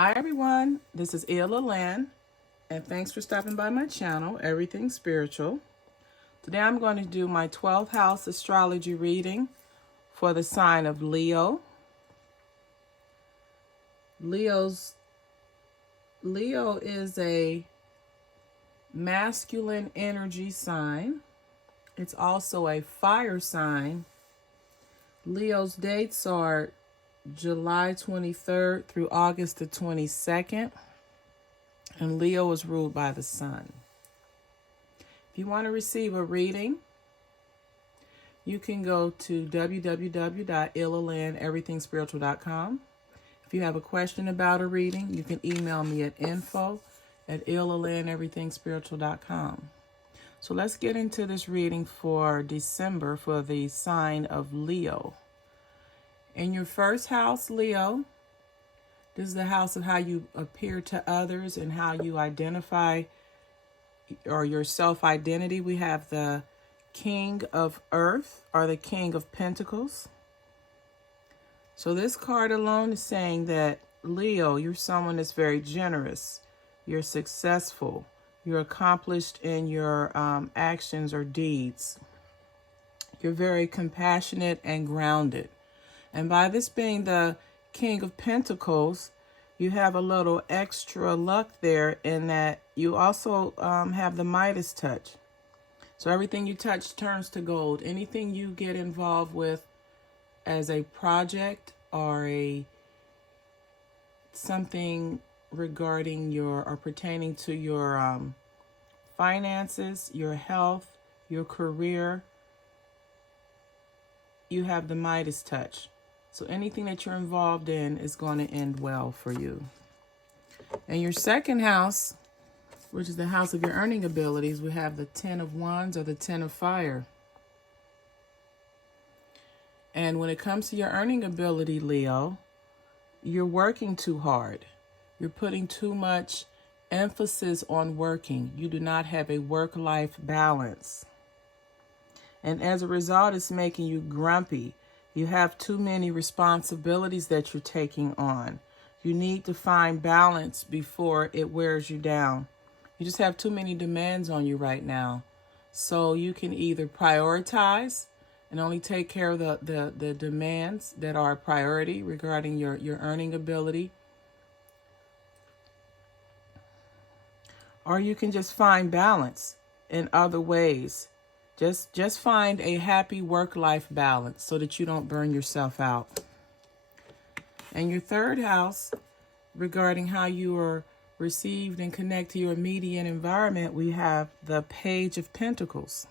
Hi everyone, this is Ella Lan, and thanks for stopping by my channel, Everything Spiritual. Today I'm going to do my 12th house astrology reading for the sign of Leo. Leo is a masculine energy sign. It's also a fire sign. Leo's dates are July 23rd through August the 22nd. And Leo is ruled by the sun. If you want to receive a reading, you can go to www.illalandeverythingspiritual.com. If you have a question about a reading, you can email me at info@illalandeverythingspiritual.com. So let's get into this reading for December for the sign of Leo. In your first house, Leo, this is the house of how you appear to others and how you identify or your self-identity. We have the King of Earth or the King of Pentacles. So this card alone is saying that Leo, you're someone that's very generous. You're successful. You're accomplished in your actions or deeds. You're very compassionate and grounded. And by this being the King of Pentacles, you have a little extra luck there in that you also have the Midas touch. So everything you touch turns to gold. Anything you get involved with as a project or something regarding your or pertaining to your finances, your health, your career, you have the Midas touch. So anything that you're involved in is going to end well for you. In your second house, which is the house of your earning abilities, we have the 10 of Wands or the 10 of Fire. And when it comes to your earning ability, Leo, you're working too hard. You're putting too much emphasis on working. You do not have a work-life balance. And as a result, it's making you grumpy. You have too many responsibilities that you're taking on. You need to find balance before it wears you down. You just have too many demands on you right now. So you can either prioritize and only take care of the demands that are a priority regarding your earning ability. Or you can just find balance in other ways. Just find a happy work-life balance so that you don't burn yourself out. And your third house, regarding how you are received and connect to your immediate environment, we have the Page of Pentacles.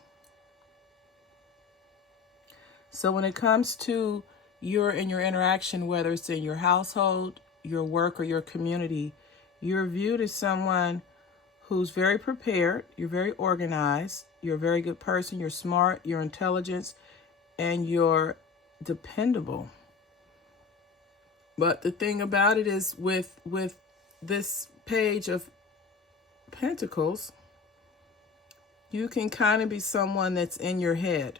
So when it comes to your interaction, whether it's in your household, your work, or your community, you're viewed as someone who's very prepared, you're very organized, you're a very good person, you're smart, you're intelligent, and you're dependable. But the thing about it is with this Page of Pentacles, you can kind of be someone that's in your head.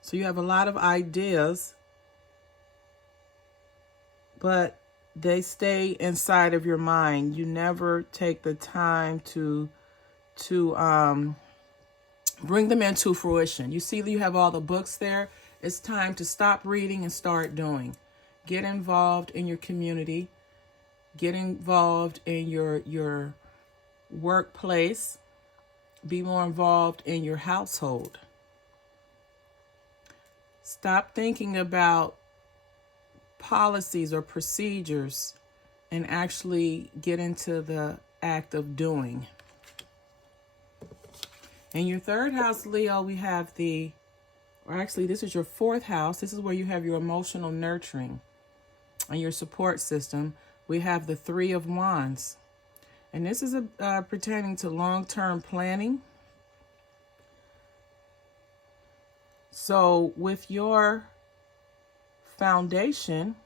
So you have a lot of ideas, but they stay inside of your mind. You never take the time to bring them into fruition. You see that you have all the books there. It's time to stop reading and start doing. Get involved in your community. Get involved in your workplace. Be more involved in your household. Stop thinking about policies or procedures and actually get into the act of doing. In your third house, Leo, we have this is your fourth house. This is where you have your emotional nurturing and your support system. We have the Three of Wands. And this is pertaining to long-term planning. So with your foundation,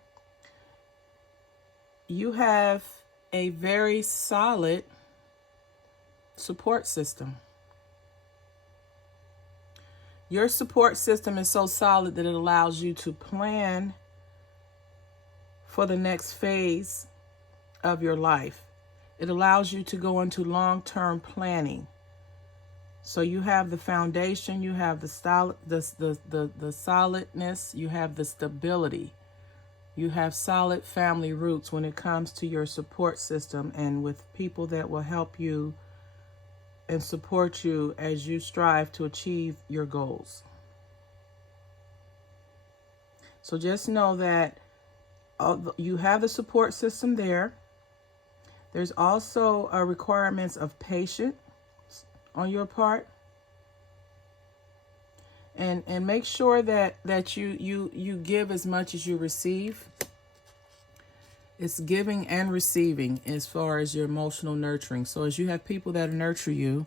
you have a very solid support system. Your support system is so solid that it allows you to plan for the next phase of your life. It allows you to go into long-term planning. So you have the foundation, you have the solidness, you have the stability. You have solid family roots when it comes to your support system and with people that will help you and support you as you strive to achieve your goals. So just know that you have the support system there. There's also requirements of patience on your part. And make sure that you give as much as you receive. It's giving and receiving as far as your emotional nurturing. So as you have people that nurture you,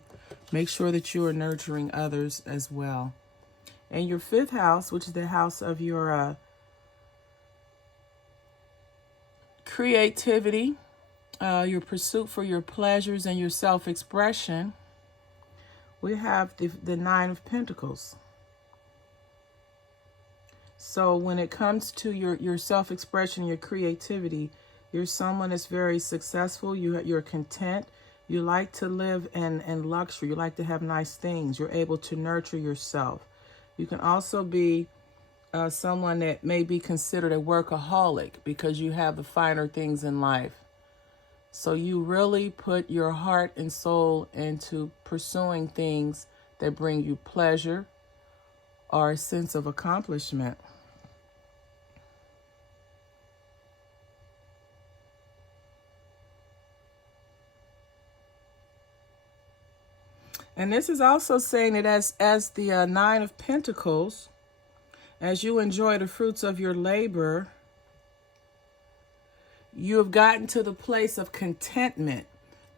make sure that you are nurturing others as well. And your 5th house, which is the house of your creativity, your pursuit for your pleasures and your self-expression, we have the 9 of Pentacles. So when it comes to your self-expression, your creativity, you're someone that's very successful. You're content. You like to live in luxury. You like to have nice things. You're able to nurture yourself. You can also be someone that may be considered a workaholic because you have the finer things in life. So you really put your heart and soul into pursuing things that bring you pleasure or a sense of accomplishment. And this is also saying that as the 9 of Pentacles, as you enjoy the fruits of your labor, you have gotten to the place of contentment,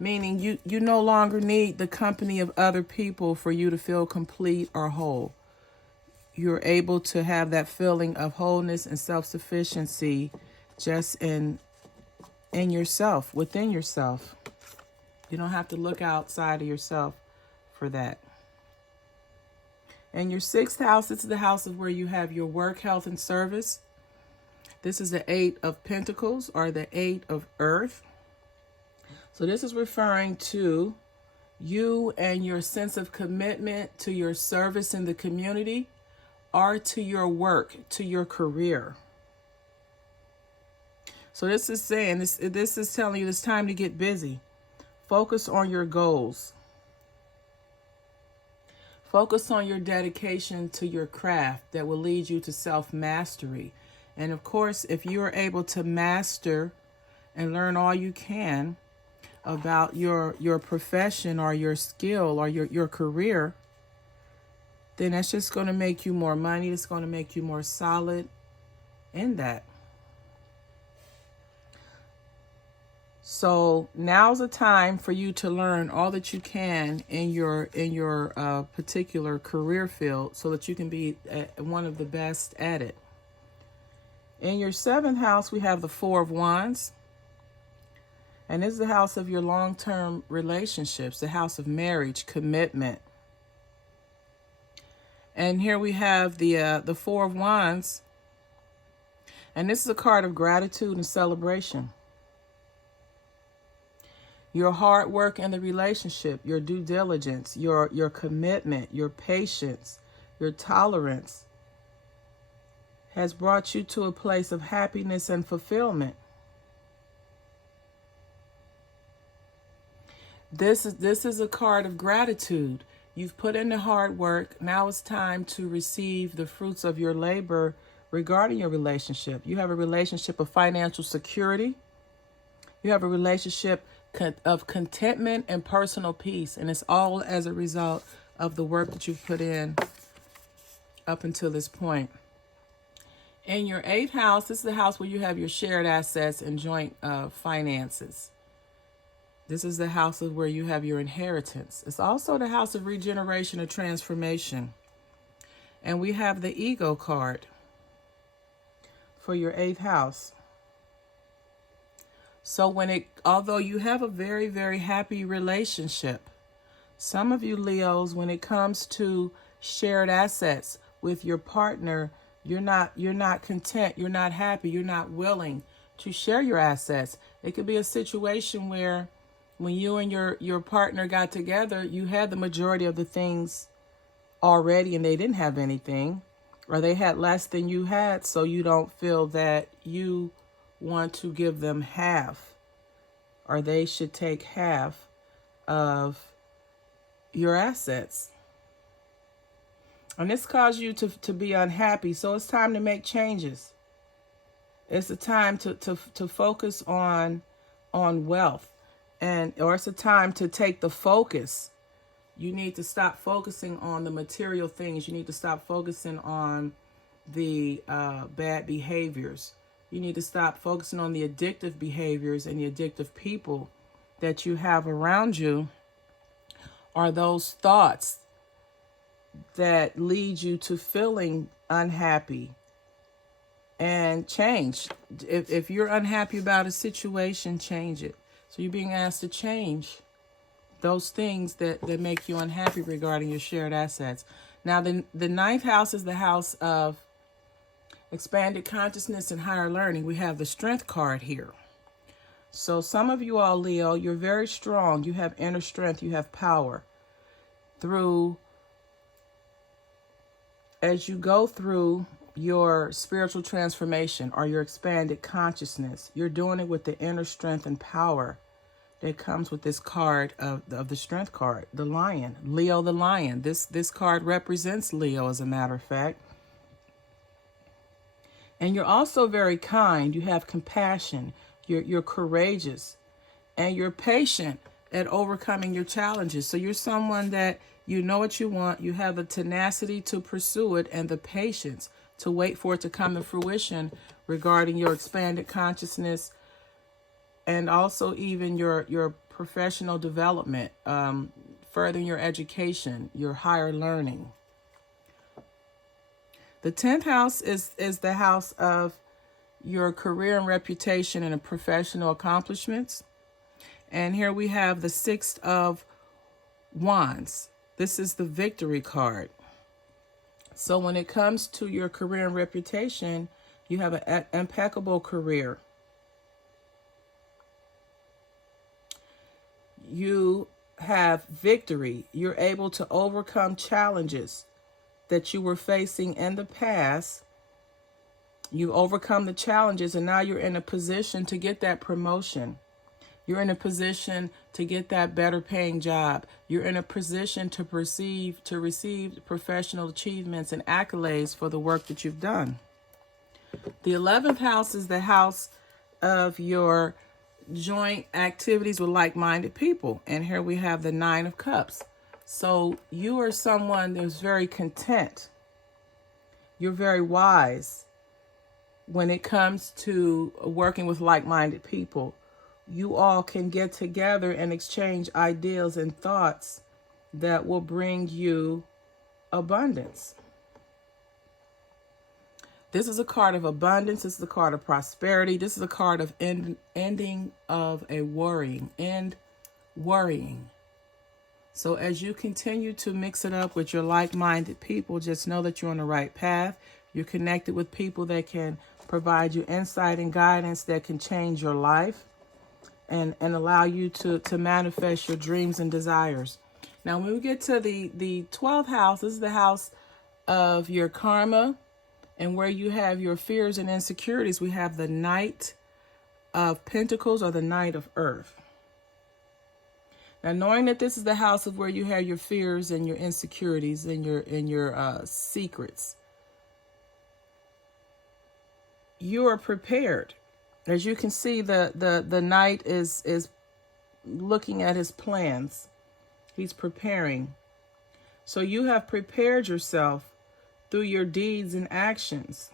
meaning you no longer need the company of other people for you to feel complete or whole. You're able to have that feeling of wholeness and self-sufficiency just in yourself, within yourself. You don't have to look outside of yourself for that. And your 6th house, this is the house of where you have your work, health, and service. This is the 8 of Pentacles, or the 8 of Earth. So this is referring to you and your sense of commitment to your service in the community or to your work, to your career. So this is saying, this is telling you it's time to get busy. Focus on your goals. Focus on your dedication to your craft that will lead you to self-mastery. And of course, if you are able to master and learn all you can about your profession or your skill or your career, then that's just going to make you more money. It's going to make you more solid in that. So now's the time for you to learn all that you can in your particular career field so that you can be one of the best at it. In your 7th house, we have the 4 of Wands. And this is the house of your long-term relationships, the house of marriage, commitment. And here we have the 4 of Wands. And this is a card of gratitude and celebration. Your hard work in the relationship, your due diligence, your commitment, your patience, your tolerance has brought you to a place of happiness and fulfillment. This is a card of gratitude. You've put in the hard work. Now it's time to receive the fruits of your labor regarding your relationship. You have a relationship of financial security. You have a relationship of contentment and personal peace. And it's all as a result of the work that you've put in up until this point. In your 8th house, this is the house where you have your shared assets and joint finances. This is the house of where you have your inheritance. It's also the house of regeneration or transformation. And we have the ego card for your 8th house. So although you have a very, very happy relationship, some of you Leos, when it comes to shared assets with your partner, you're not content, you're not happy, you're not willing, to share your assets. It could be a situation where when you and your partner got together, you had the majority of the things already and they didn't have anything, or they had less than you had, so you don't feel that you want to give them half, or they should take half of your assets. And this caused you to be unhappy. So it's time to make changes. It's a time to focus on wealth. Or it's a time to take the focus. You need to stop focusing on the material things. You need to stop focusing on the bad behaviors. You need to stop focusing on the addictive behaviors and the addictive people that you have around you, are those thoughts that lead you to feeling unhappy. And change. If you're unhappy about a situation, change it. So you're being asked to change those things that make you unhappy regarding your shared assets. Now, the ninth house is the house of expanded consciousness and higher learning. We have the strength card here. So some of you all, Leo, you're very strong. You have inner strength. You have power. As you go through your spiritual transformation or your expanded consciousness, you're doing it with the inner strength and power that comes with this card of the strength card, the lion, Leo the lion. This card represents Leo, as a matter of fact. And you're also very kind. You have compassion. You're courageous, and you're patient at overcoming your challenges. So you're someone that you know what you want. You have the tenacity to pursue it and the patience to wait for it to come to fruition regarding your expanded consciousness, and also even your professional development, furthering your education, your higher learning. The 10th house is the house of your career and reputation and professional accomplishments. And here we have the 6 of Wands. This is the victory card. So when it comes to your career and reputation, you have an impeccable career. You have victory. You're able to overcome challenges that you were facing in the past. You overcome the challenges, and now you're in a position to get that promotion. You're in a position to get that better paying job. You're in a position to receive professional achievements and accolades for the work that you've done. The 11th house is the house of your joint activities with like-minded people. And here we have the 9 of Cups. So you are someone that's very content. You're very wise when it comes to working with like-minded people. You all can get together and exchange ideas and thoughts that will bring you abundance. This is a card of abundance. This is a card of prosperity. This is a card of ending of a worrying. So as you continue to mix it up with your like-minded people, just know that you're on the right path. You're connected with people that can provide you insight and guidance that can change your life and allow you to manifest your dreams and desires. Now, when we get to the 12th house, this is the house of your karma, and where you have your fears and insecurities. We have the Knight of Pentacles, or the Knight of Earth. Now, knowing that this is the house of where you have your fears and your insecurities and your secrets, you are prepared. As you can see, the Knight is looking at his plans. He's preparing. So you have prepared yourself through your deeds and actions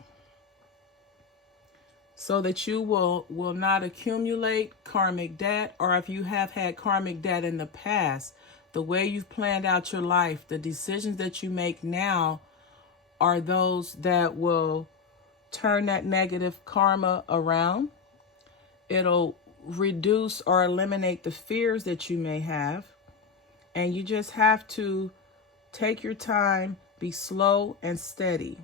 so that you will not accumulate karmic debt, or if you have had karmic debt in the past, the way you've planned out your life, the decisions that you make now are those that will turn that negative karma around. It'll reduce or eliminate the fears that you may have. And you just have to take your time, be slow and steady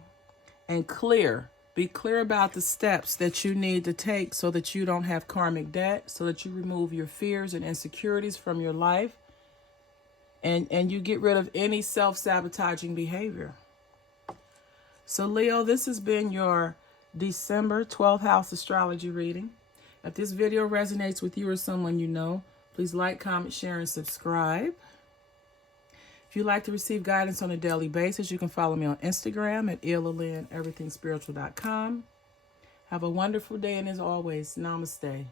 and clear, Be clear about the steps that you need to take so that you don't have karmic debt, so that you remove your fears and insecurities from your life, and you get rid of any self-sabotaging behavior. So Leo, this has been your December 12th house astrology reading. If this video resonates with you or someone you know, please like, comment, share, and subscribe. If you'd like to receive guidance on a daily basis, you can follow me on Instagram at ilalynn, everythingspiritual.com. Have a wonderful day, and as always, namaste.